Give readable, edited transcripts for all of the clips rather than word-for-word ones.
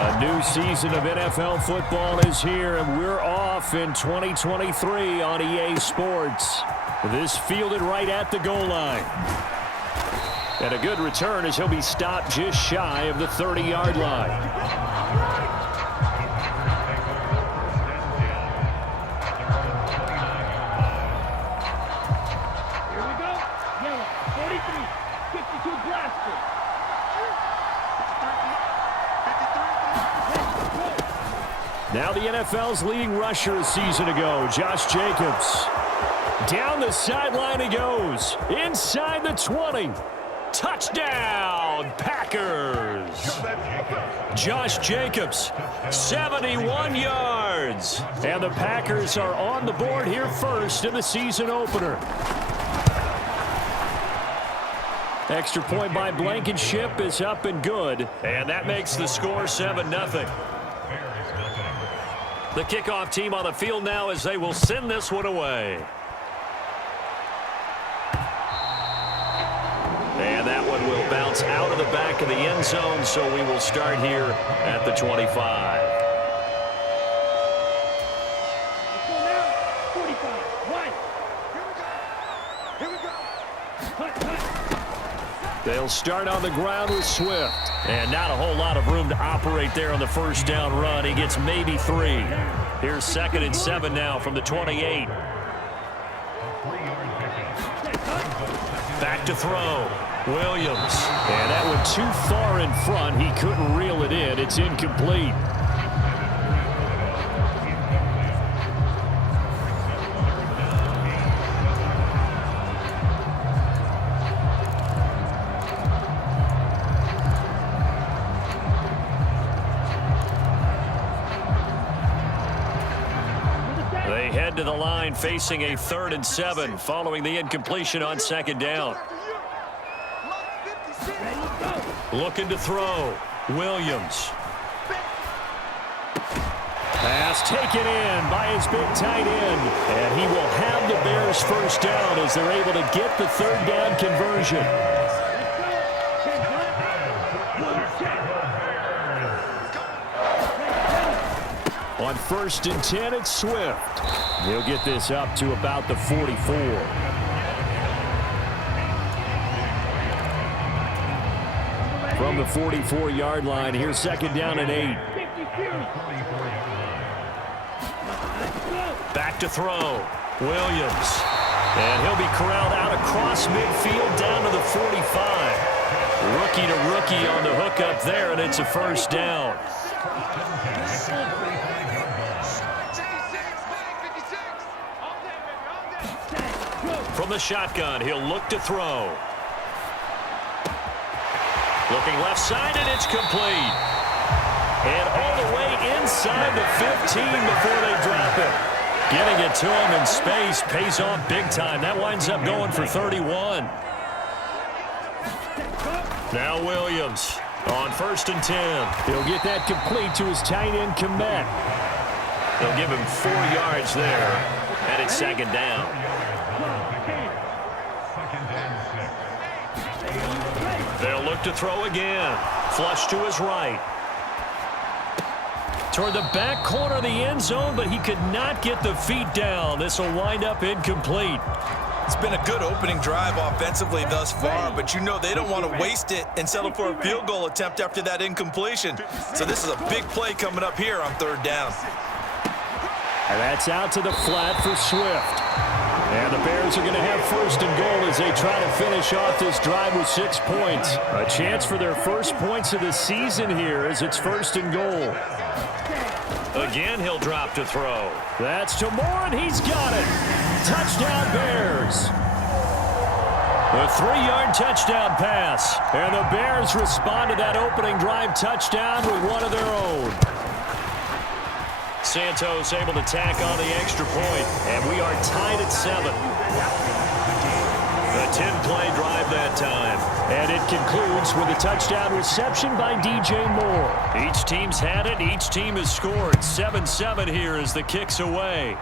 A new season of NFL football is here, and we're off in 2023 on EA Sports. This fielded right at the goal line. And a good return as he'll be stopped just shy of the 30-yard line. Now the NFL's leading rusher a season ago, Josh Jacobs. Down the sideline he goes. Inside the 20. Touchdown, Packers. Josh Jacobs, 71 yards. And the Packers are on the board here first in the season opener. Extra point by Blankenship is up and good. And that makes the score 7-0. The kickoff team on the field now as they will send this one away. And that one will bounce out of the back of the end zone, so we will start here at the 25. They'll start on the ground with Swift. And not a whole lot of room to operate there on the first down run. He gets maybe 3. Here's 2nd and 7 now from the 28. Back to throw. Williams. And that one too far in front. He couldn't reel it in. It's incomplete. They head to the line facing a 3rd and 7 following the incompletion on 2nd down. Looking to throw. Williams. Pass taken in by his big tight end. And he will have the Bears first down as they're able to get the 3rd down conversion. On 1st and 10, it's Swift. He'll get this up to about the 44. From the 44-yard line, here's 2nd down and 8. Back to throw. Williams. And he'll be corralled out across midfield down to the 45. Rookie to rookie on the hook up there, and it's a first down. From the shotgun, he'll look to throw. Looking left side, and it's complete. And all the way inside the 15 before they drop it. Getting it to him in space pays off big time. That winds up going for 31. Now Williams on 1st and 10. He'll get that complete to his tight end, Komet. They'll give him 4 yards there, and it's 2nd down. They'll look to throw again. Flush to his right. Toward the back corner of the end zone, but he could not get the feet down. This will wind up incomplete. It's been a good opening drive offensively thus far, but you know they don't want to waste it and settle for a field goal attempt after that incompletion. So this is a big play coming up here on 3rd down. And that's out to the flat for Swift. And the Bears are going to have 1st and goal as they try to finish off this drive with 6 points. A chance for their first points of the season here as it's 1st and goal. Again, he'll drop to throw. That's to Moore, and he's got it. Touchdown, Bears. A 3-yard touchdown pass. And the Bears respond to that opening drive touchdown with one of their own. Santos able to tack on the extra point, and we are tied at 7. A 10-play drive that time. And it concludes with a touchdown reception by DJ Moore. Each team's had it. Each team has scored. 7-7 here as the kick's away.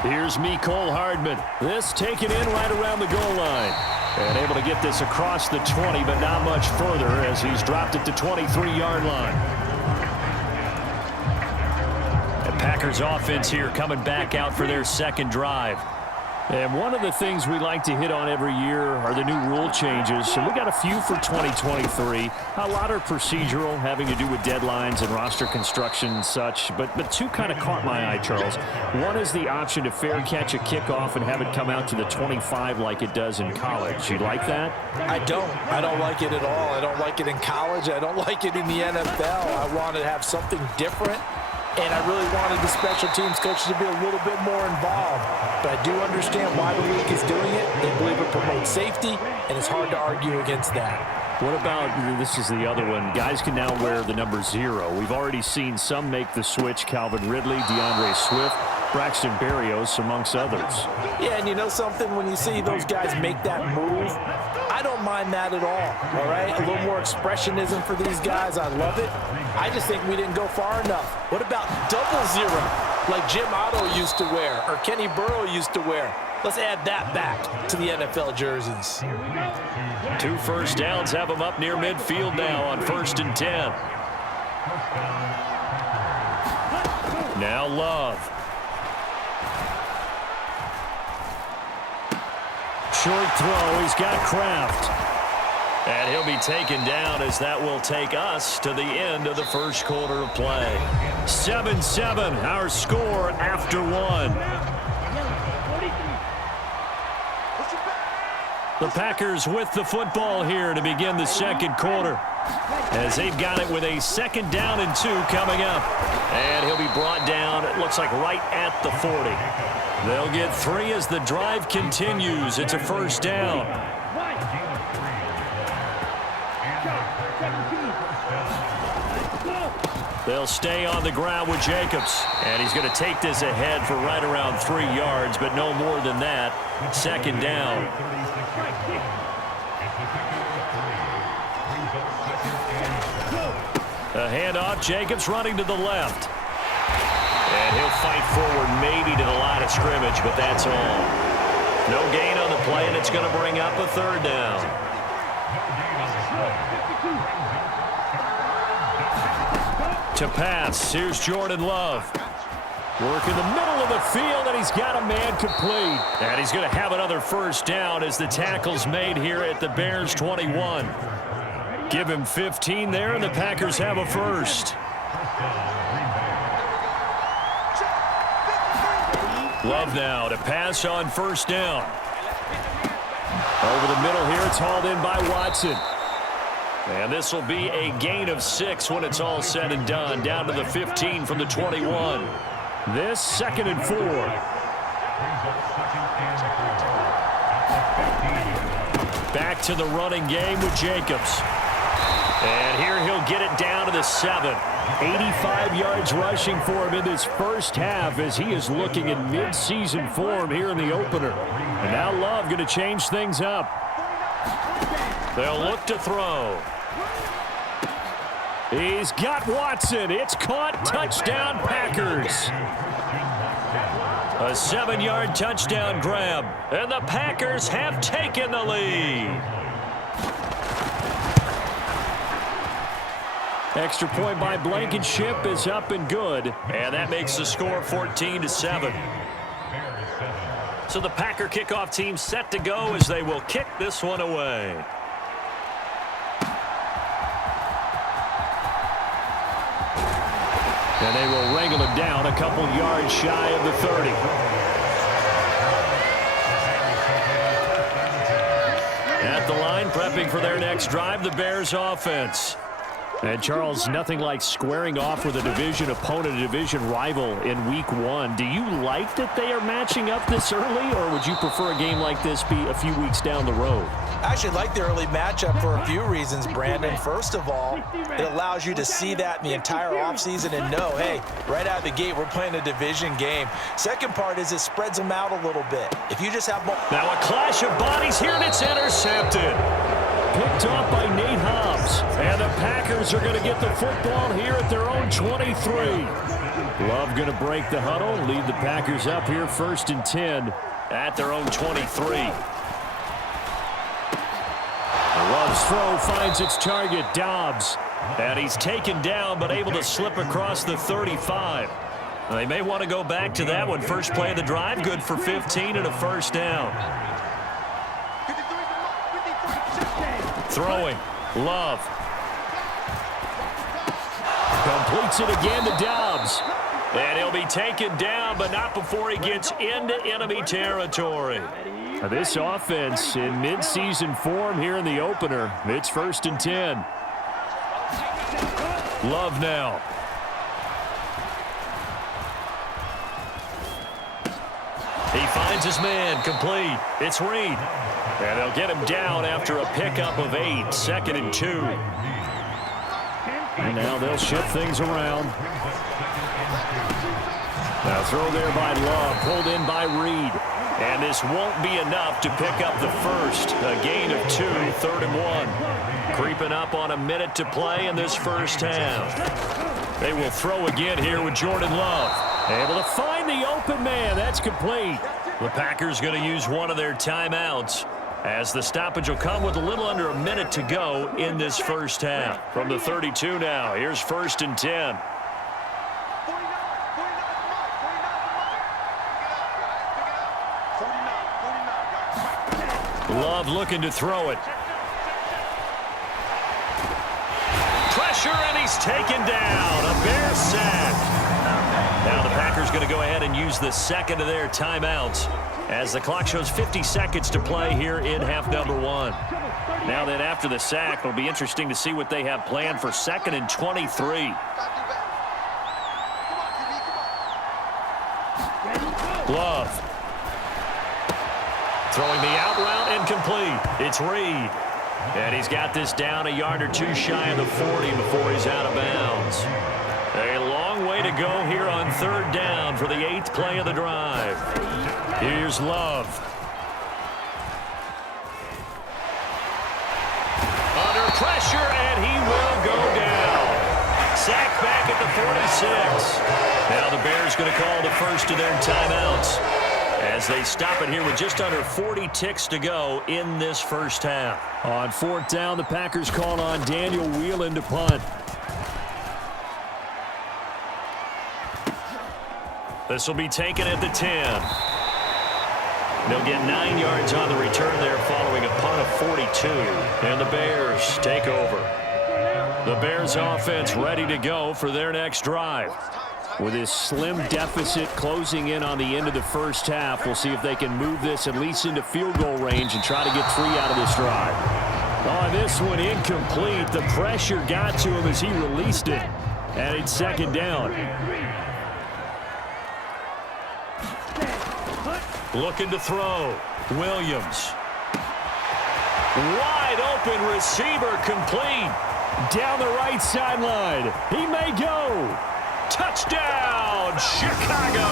Here's Mecole Hardman. This taken in right around the goal line. And able to get this across the 20, but not much further as he's dropped it to 23-yard line. The Packers offense here coming back out for their second drive. And one of the things we like to hit on every year are the new rule changes. And we got a few for 2023. A lot are procedural, having to do with deadlines and roster construction and such. But two kind of caught my eye, Charles. One is the option to fair catch a kickoff and have it come out to the 25 like it does in college. You like that? I don't like it at all. I don't like it in college. I don't like it in the NFL. I want to have something different. And I really wanted the special teams coaches to be a little bit more involved. But I do understand why the league is doing it. They believe it promotes safety, and it's hard to argue against that. What about, this is the other one, guys can now wear the number 0. We've already seen some make the switch, Calvin Ridley, DeAndre Swift, Braxton Berrios, amongst others. Yeah, and you know something? When you see those guys make that move, I don't mind that at all right? A little more expressionism for these guys. I love it. I just think we didn't go far enough. What about double 0, like Jim Otto used to wear or Kenny Burrow used to wear? Let's add that back to the NFL jerseys. 2 first downs have them up near midfield now on 1st and 10. Now Love. Short throw. He's got Kraft. And he'll be taken down as that will take us to the end of the first quarter of play. 7-7, our score after 1. The Packers with the football here to begin the second quarter, as they've got it with a 2nd down and 2 coming up. And he'll be brought down, it looks like right at the 40. They'll get 3 as the drive continues. It's a 1st down. They'll stay on the ground with Jacobs. And he's going to take this ahead for right around 3 yards, but no more than that. 2nd down. A handoff. Jacobs running to the left. And he'll fight forward maybe to the line of scrimmage, but that's all. No gain on the play, and it's going to bring up a 3rd down. To pass, here's Jordan Love. Work in the middle of the field, and he's got a man complete. And he's going to have another 1st down as the tackle's made here at the Bears 21. Give him 15 there, and the Packers have a 1st. Love now to pass on 1st down. Over the middle here, it's hauled in by Watson. And this will be a gain of 6 when it's all said and done. Down to the 15 from the 21. This 2nd and 4. Back to the running game with Jacobs. And here he'll get it down to the 7. 85 yards rushing for him in this first half as he is looking in mid-season form here in the opener. And now Love going to change things up. They'll look to throw. He's got Watson. It's caught. Touchdown, Packers. A 7-yard touchdown grab. And the Packers have taken the lead. Extra point by Blankenship is up and good. And that makes the score 14-7. So the Packer kickoff team set to go as they will kick this one away. And they will wrangle it down a couple yards shy of the 30. At the line, prepping for their next drive, the Bears offense. And, Charles, nothing like squaring off with a division opponent, a division rival in Week 1. Do you like that they are matching up this early, or would you prefer a game like this be a few weeks down the road? I actually like the early matchup for a few reasons, Brandon. First of all, it allows you to see that in the entire offseason and know, hey, right out of the gate, we're playing a division game. Second part is it spreads them out a little bit. If you just have more... Now a clash of bodies here, and it's intercepted. Picked off by Nate Hobbs. And the Packers are going to get the football here at their own 23. Love going to break the huddle, lead the Packers up here 1st and 10 at their own 23. Love's throw finds its target, Dobbs. And he's taken down, but able to slip across the 35. They may want to go back to that one. First play of the drive, good for 15 and a first down. Throwing, Love. Completes it again to Dobbs. And he'll be taken down, but not before he gets into enemy territory. This offense in midseason form here in the opener. It's 1st and 10. Love now. He finds his man, complete. It's Reed. And they'll get him down after a pickup of 8, 2nd and 2. And now they'll shift things around. Now throw there by Love, pulled in by Reed. And this won't be enough to pick up the first. A gain of 2, 3rd and 1. Creeping up on a minute to play in this first half. They will throw again here with Jordan Love. Able to find the open man. That's complete. The Packers going to use one of their timeouts, as the stoppage will come with a little under a minute to go in this first half. From the 32 now, here's 1st and 10. Love looking to throw it. Pressure, and he's taken down. A Bear sack. Now the Packers going to go ahead and use the second of their timeouts, as the clock shows 50 seconds to play here in half number 1. Now then, after the sack, it'll be interesting to see what they have planned for 2nd and 23. Love. Throwing the out route and complete. It's Reed. And he's got this down a yard or 2 shy of the 40 before he's out of bounds. A long way to go here on 3rd down for the 8th play of the drive. Here's Love. Under pressure, and he will go down. Sack back at the 46. Now the Bears going to call the first of their timeouts, as they stop it here with just under 40 ticks to go in this first half. On 4th down, the Packers call on Daniel Whelan to punt. This will be taken at the 10. They'll get 9 yards on the return there following a punt of 42. And the Bears take over. The Bears offense ready to go for their next drive. With this slim deficit closing in on the end of the first half, we'll see if they can move this at least into field goal range and try to get 3 out of this drive. Oh, this one incomplete. The pressure got to him as he released it. And it's 2nd down. Looking to throw. Williams. Wide open receiver, complete. Down the right sideline. He may go. Touchdown, Chicago.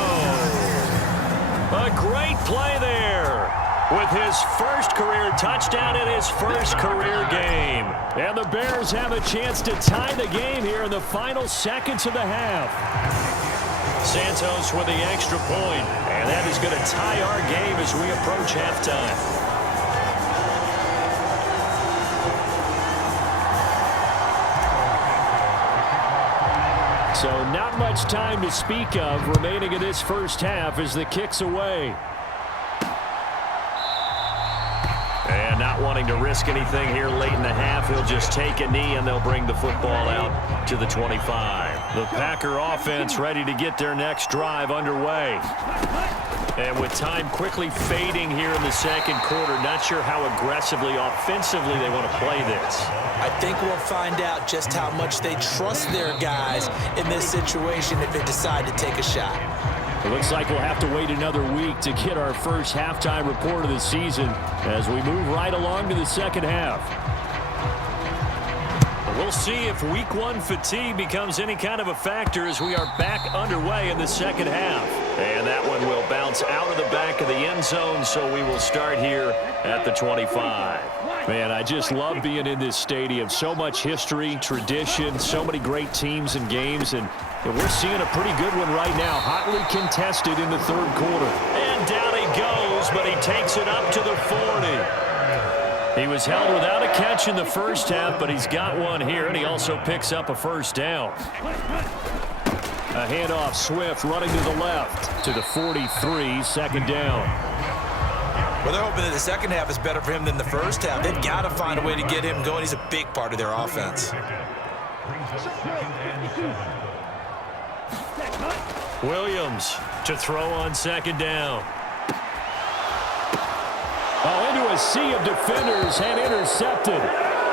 A great play there, with his first career touchdown in his first career game. And the Bears have a chance to tie the game here in the final seconds of the half. Santos with the extra point, and that is going to tie our game as we approach halftime. So not much time to speak of remaining in this first half as the kick's away. And not wanting to risk anything here late in the half, he'll just take a knee and they'll bring the football out to the 25. The Packer offense ready to get their next drive underway. And with time quickly fading here in the second quarter, not sure how aggressively, offensively they want to play this. I think we'll find out just how much they trust their guys in this situation if they decide to take a shot. It looks like we'll have to wait another week to get our first halftime report of the season as we move right along to the second half. We'll see if week 1 fatigue becomes any kind of a factor as we are back underway in the second half. And that one will bounce out of the back of the end zone, so we will start here at the 25. Man, I just love being in this stadium. So much history, tradition, so many great teams and games, and we're seeing a pretty good one right now, hotly contested in the third quarter. And down he goes, but he takes it up to the 40. He was held without a catch in the first half, but he's got one here, and he also picks up a first down. A handoff, Swift running to the left to the 43, second down. Well, they're hoping that the second half is better for him than the first half. They've got to find a way to get him going. He's a big part of their offense. Williams to throw on second down. Oh, into a sea of defenders and intercepted.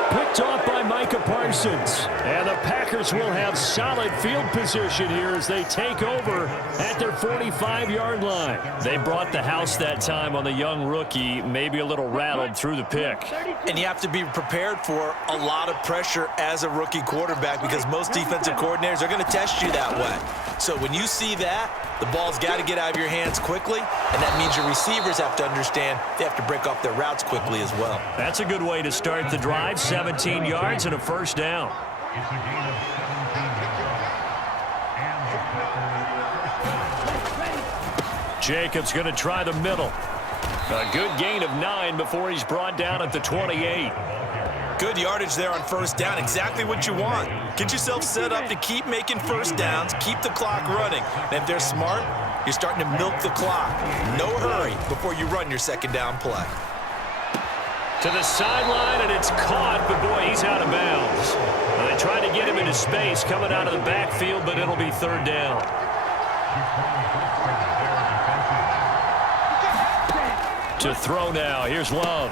Picked off by Micah Parsons. And the Packers will have solid field position here as they take over at their 45-yard line. They brought the house that time on the young rookie, maybe a little rattled through the pick. And you have to be prepared for a lot of pressure as a rookie quarterback because most defensive coordinators are going to test you that way. So when you see that, the ball's got to get out of your hands quickly, and that means your receivers have to understand they have to break off their routes quickly as well. That's a good way to start the drive, 17 yards and a first down. Jacobs going to try the middle. A good gain of 9 before he's brought down at the 28. Good yardage there on first down. Exactly what you want. Get yourself set up to keep making first downs, keep the clock running. And if they're smart, you're starting to milk the clock. No hurry before you run your second down play. To the sideline, and it's caught, but boy, he's out of bounds. Well, they tried to get him into space coming out of the backfield, but it'll be third down. To throw now, here's Love.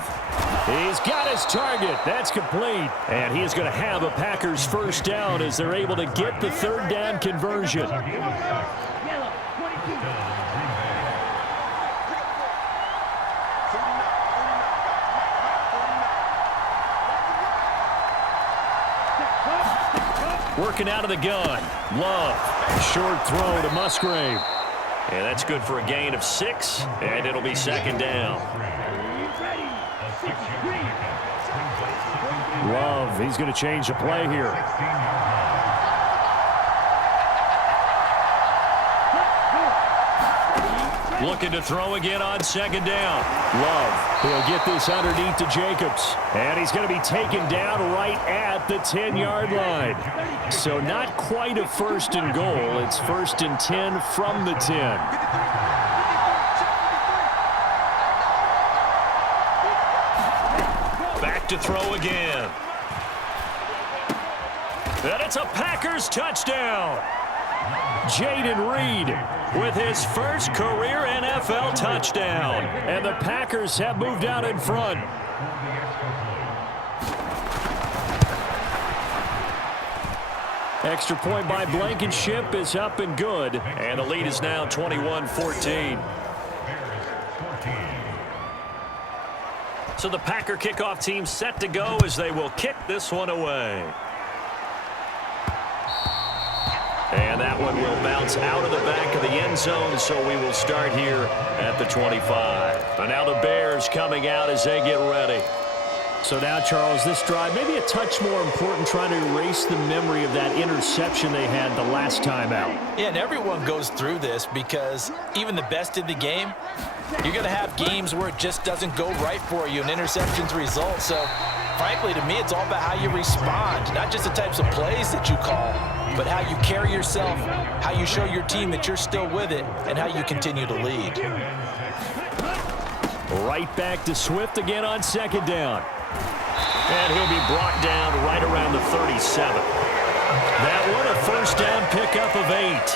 He's got his target. That's complete. And he is going to have a Packers first down as they're able to get the third down conversion. Working out of the gun. Love. Short throw to Musgrave. And that's good for a gain of 6, and it'll be second down. Love, he's going to change the play here. Looking to throw again on second down. Love, he'll get this underneath to Jacobs. And he's going to be taken down right at the 10-yard line. So not quite a first and goal. It's first and 10 from the 10. Back to throw again. And it's a Packers touchdown. Jaden Reed with his first career NFL touchdown. And the Packers have moved out in front. Extra point by Blankenship is up and good. And the lead is now 21-14. So the Packer kickoff team set to go as they will kick this one away. And that one will bounce out of the back of the end zone, so we will start here at the 25. And now the Bears coming out as they get ready. So now, Charles, this drive, maybe a touch more important, trying to erase the memory of that interception they had the last time out. Yeah, and everyone goes through this because even the best in the game, you're going to have games where it just doesn't go right for you and interceptions result. So, frankly, to me, it's all about how you respond, not just the types of plays that you call, but how you carry yourself, how you show your team that you're still with it, and how you continue to lead. Right back to Swift again on second down. And he'll be brought down right around the 37. That one a first down pickup of 8.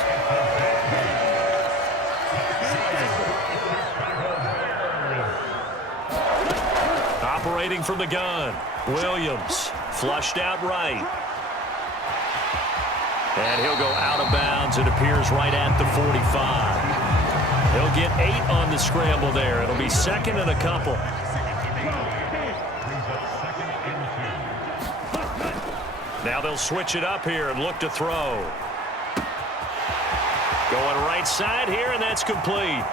Operating from the gun. Williams flushed out right. And he'll go out of bounds. It appears right at the 45. He'll get 8 on the scramble there. It'll be second and a couple. Now they'll switch it up here and look to throw. Going right side here, and that's complete.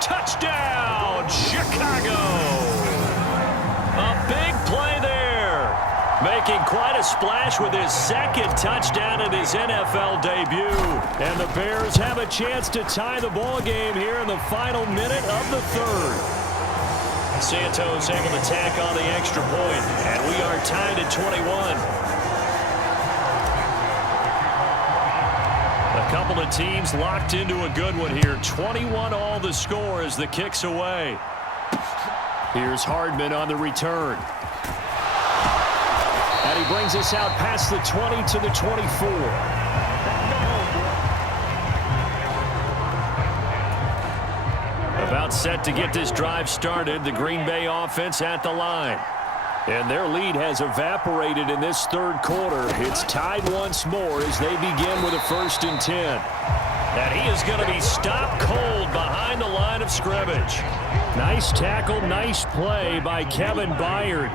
Touchdown, Chicago! A big play there. Making quite a splash with his second touchdown in his NFL debut. And the Bears have a chance to tie the ball game here in the final minute of the third. Santos able to tack on the extra point, and we are tied at 21. A couple of teams locked into a good one here. 21 all the score as the kick's away. Here's Hardman on the return. And he brings us out past the 20 to the 24. About set to get this drive started. The Green Bay offense at the line. And their lead has evaporated in this third quarter. It's tied once more as they begin with a 1st and 10. And he is going to be stopped cold behind the line of scrimmage. Nice tackle, nice play by Kevin Byard.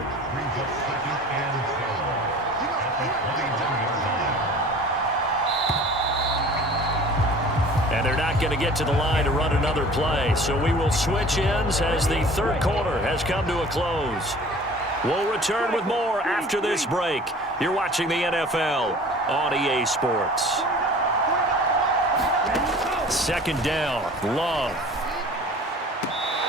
And they're not going to get to the line to run another play. So we will switch ends as the third quarter has come to a close. We'll return with more after this break. You're watching the NFL on EA Sports. 2nd down, Love.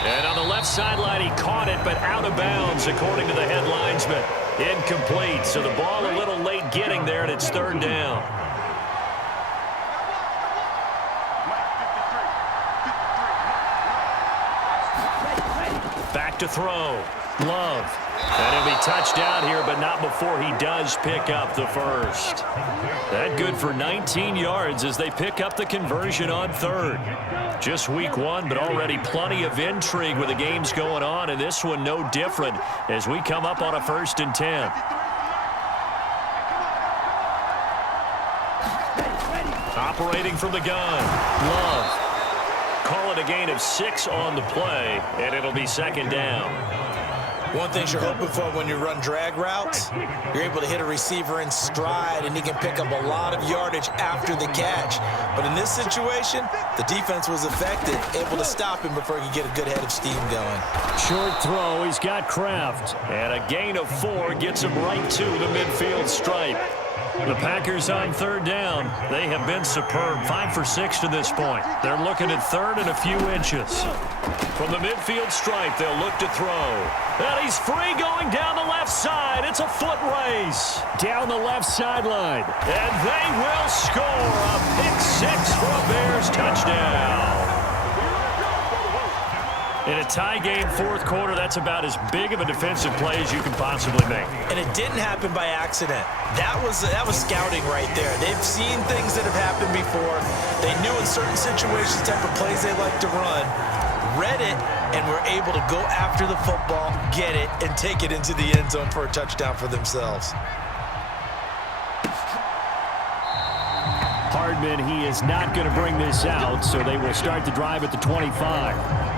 And on the left sideline, he caught it, but out of bounds, according to the head linesman. Incomplete, so the ball a little late getting there, and it's 3rd down. Back to throw. Love. And he'll be touched out here, but not before he does pick up the first. That good for 19 yards as they pick up the conversion on 3rd. Just week 1, but already plenty of intrigue with the games going on, and this one no different as we come up on a 1st and 10. Operating from the gun. Love. Call it a gain of 6 on the play, and it'll be 2nd down. One thing you're hoping for when you run drag routes, you're able to hit a receiver in stride, and he can pick up a lot of yardage after the catch. But in this situation, the defense was effective, able to stop him before he could get a good head of steam going. Short throw, he's got Kraft. And a gain of 4 gets him right to the midfield stripe. The Packers on 3rd down. They have been superb, 5 for 6 to this point. They're looking at 3rd and a few inches. From the midfield stripe, they'll look to throw. And he's free going down the left side. It's a foot race. Down the left sideline. And they will score a pick 6 for a Bears touchdown. In a tie game, 4th quarter, that's about as big of a defensive play as you can possibly make. And it didn't happen by accident. That was scouting right there. They've seen things that have happened before. They knew in certain situations the type of plays they like to run, read it, and were able to go after the football, get it, and take it into the end zone for a touchdown for themselves. Hardman, he is not going to bring this out, so they will start the drive at the 25.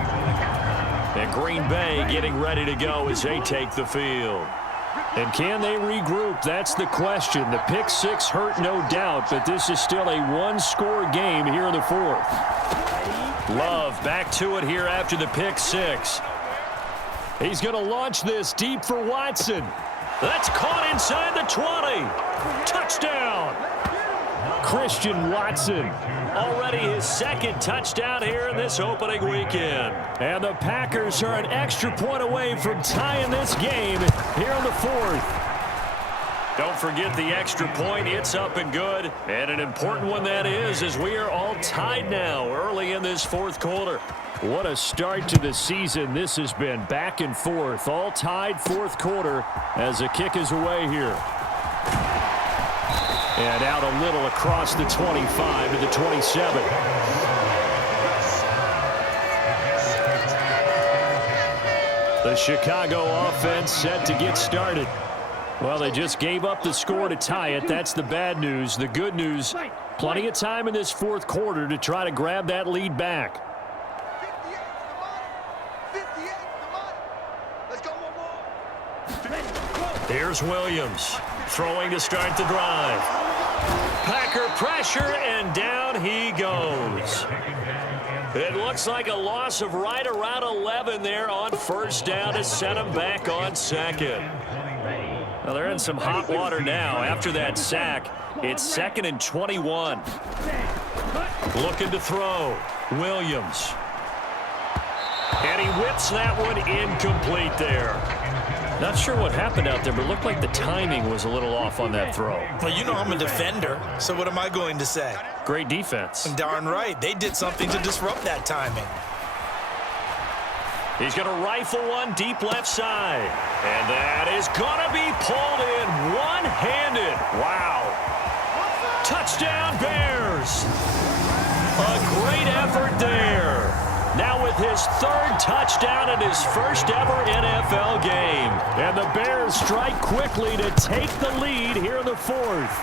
And Green Bay getting ready to go as they take the field. And can they regroup? That's the question. The pick 6 hurt, no doubt, but this is still a one-score game here in the 4th. Love back to it here after the pick 6. He's going to launch this deep for Watson. That's caught inside the 20. Touchdown. Christian Watson, already his 2nd touchdown here in this opening weekend. And the Packers are an extra point away from tying this game here in the 4th. Don't forget the extra point. It's up and good. And an important one that is, as we are all tied now early in this 4th quarter. What a start to the season this has been. Back and forth, all tied 4th quarter as the kick is away here. And out a little across the 25 to the 27. The Chicago offense set to get started. Well, they just gave up the score to tie it. That's the bad news. The good news, plenty of time in this 4th quarter to try to grab that lead back. Here's Williams throwing to start the drive. Packer pressure, and down he goes. It looks like a loss of right around 11 there on 1st down to set him back on 2nd. Well, they're in some hot water now. After that sack, it's 2nd and 21. Looking to throw. Williams. And he whips that one incomplete there. Not sure what happened out there, but it looked like the timing was a little off on that throw. Well, you know I'm a defender, so what am I going to say? Great defense. Darn right. They did something to disrupt that timing. He's going to rifle one deep left side. And that is going to be pulled in one-handed. Wow. Touchdown, Bears. A great effort there. Now with his third touchdown in his first ever NFL game. And the Bears strike quickly to take the lead here in the fourth.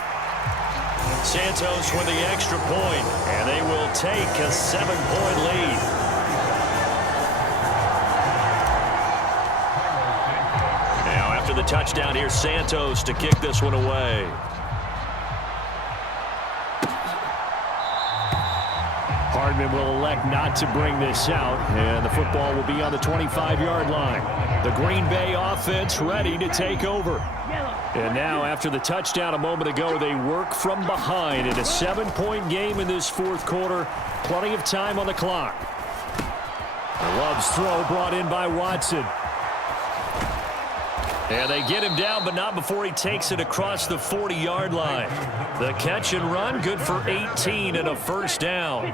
Santos with the extra point, and they will take a 7-point lead. Now after the touchdown, here's Santos to kick this one away. Hardman will elect not to bring this out, and the football will be on the 25-yard line. The Green Bay offense ready to take over. And now, after the touchdown a moment ago, they work from behind in a 7-point game in this fourth quarter. Plenty of time on the clock. Love's throw brought in by Watson. And they get him down, but not before he takes it across the 40-yard line. The catch and run, good for 18 and a first down.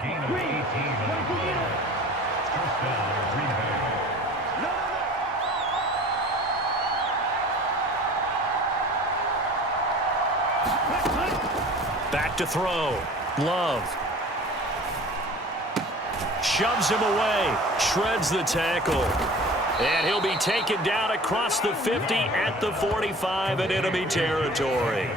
Back to throw. Love. Shoves him away. Shreds the tackle. And he'll be taken down across the 50 at the 45 in enemy territory.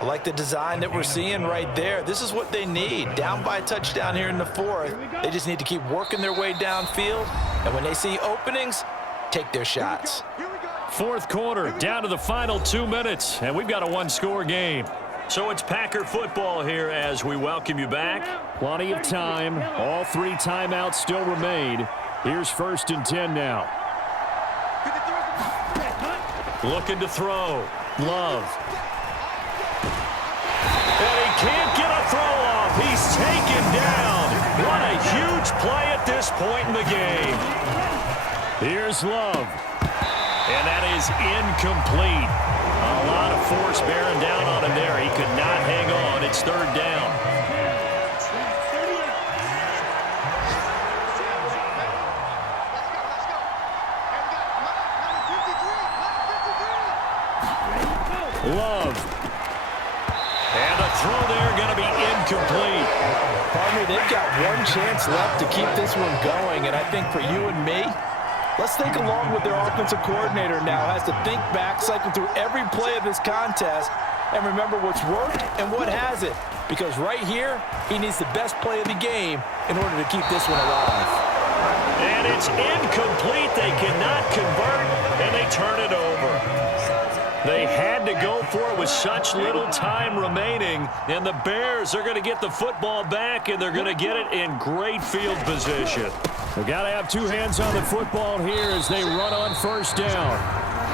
I like the design that we're seeing right there. This is what they need. Down by a touchdown here in the fourth. They just need to keep working their way downfield. And when they see openings, take their shots. Fourth quarter, down to the final 2 minutes. And we've got a one-score game. So it's Packer football here as we welcome you back. Plenty of time. All 3 timeouts still remain. Here's 1st and 10 now. Looking to throw. Love. And he can't get a throw off. He's taken down. What a huge play at this point in the game. Here's Love. And that is incomplete. A lot of force bearing down on him there. He could not hang on. It's 3rd down. Love. And the throw there going to be incomplete. Partner, they've got one chance left to keep this one going, and I think for you and me, let's think along with their offensive coordinator now. Has to think back, cycle through every play of this contest, and remember what's worked and what hasn't. Because right here, he needs the best play of the game in order to keep this one alive. And it's incomplete. They cannot convert, and they turn it over. They had to go for it with such little time remaining, and the Bears are going to get the football back, and they're going to get it in great field position. They've got to have 2 hands on the football here as they run on 1st down.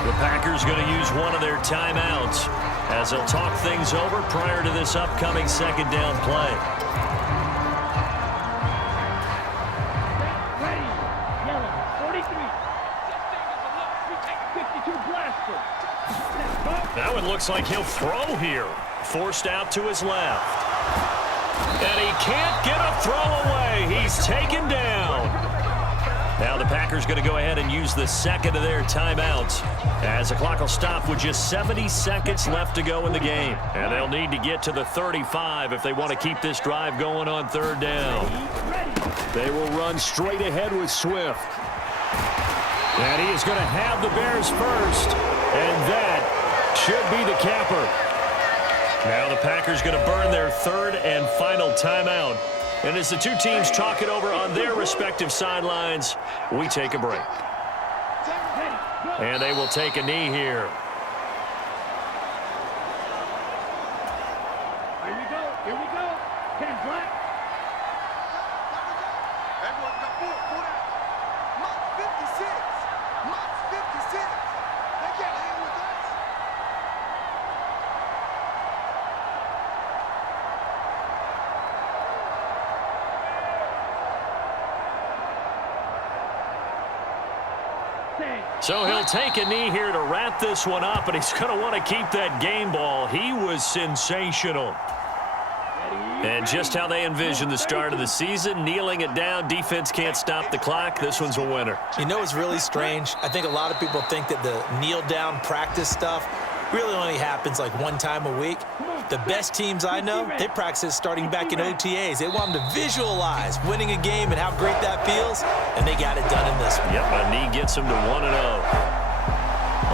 The Packers going to use one of their timeouts as they'll talk things over prior to this upcoming 2nd down play. That one looks like he'll throw here. Forced out to his left. And he can't get a throw away. He's taken down. Now the Packers going to go ahead and use the 2nd of their timeouts as the clock will stop with just 70 seconds left to go in the game. And they'll need to get to the 35 if they want to keep this drive going on 3rd down. They will run straight ahead with Swift. And he is going to have the Bears first. And that should be the capper. Now the Packers going to burn their 3rd and final timeout. And as the 2 teams talk it over on their respective sidelines, we take a break. And they will take a knee here. Here we go. Here we go. 10 black. Everyone got 4 out. Mark 56. Mark 56. They can't hang with us. So he'll take a knee here to wrap this one up, and he's going to want to keep that game ball. He was sensational. And just how they envisioned the start of the season, kneeling it down, defense can't stop the clock. This one's a winner. You know what's really strange? I think a lot of people think that the kneel-down practice stuff really only happens like one time a week. The best teams I know, they practice it starting back in OTAs. They want them to visualize winning a game and how great that feels, and they got it done in this one. Yep, a knee gets them to 1-0.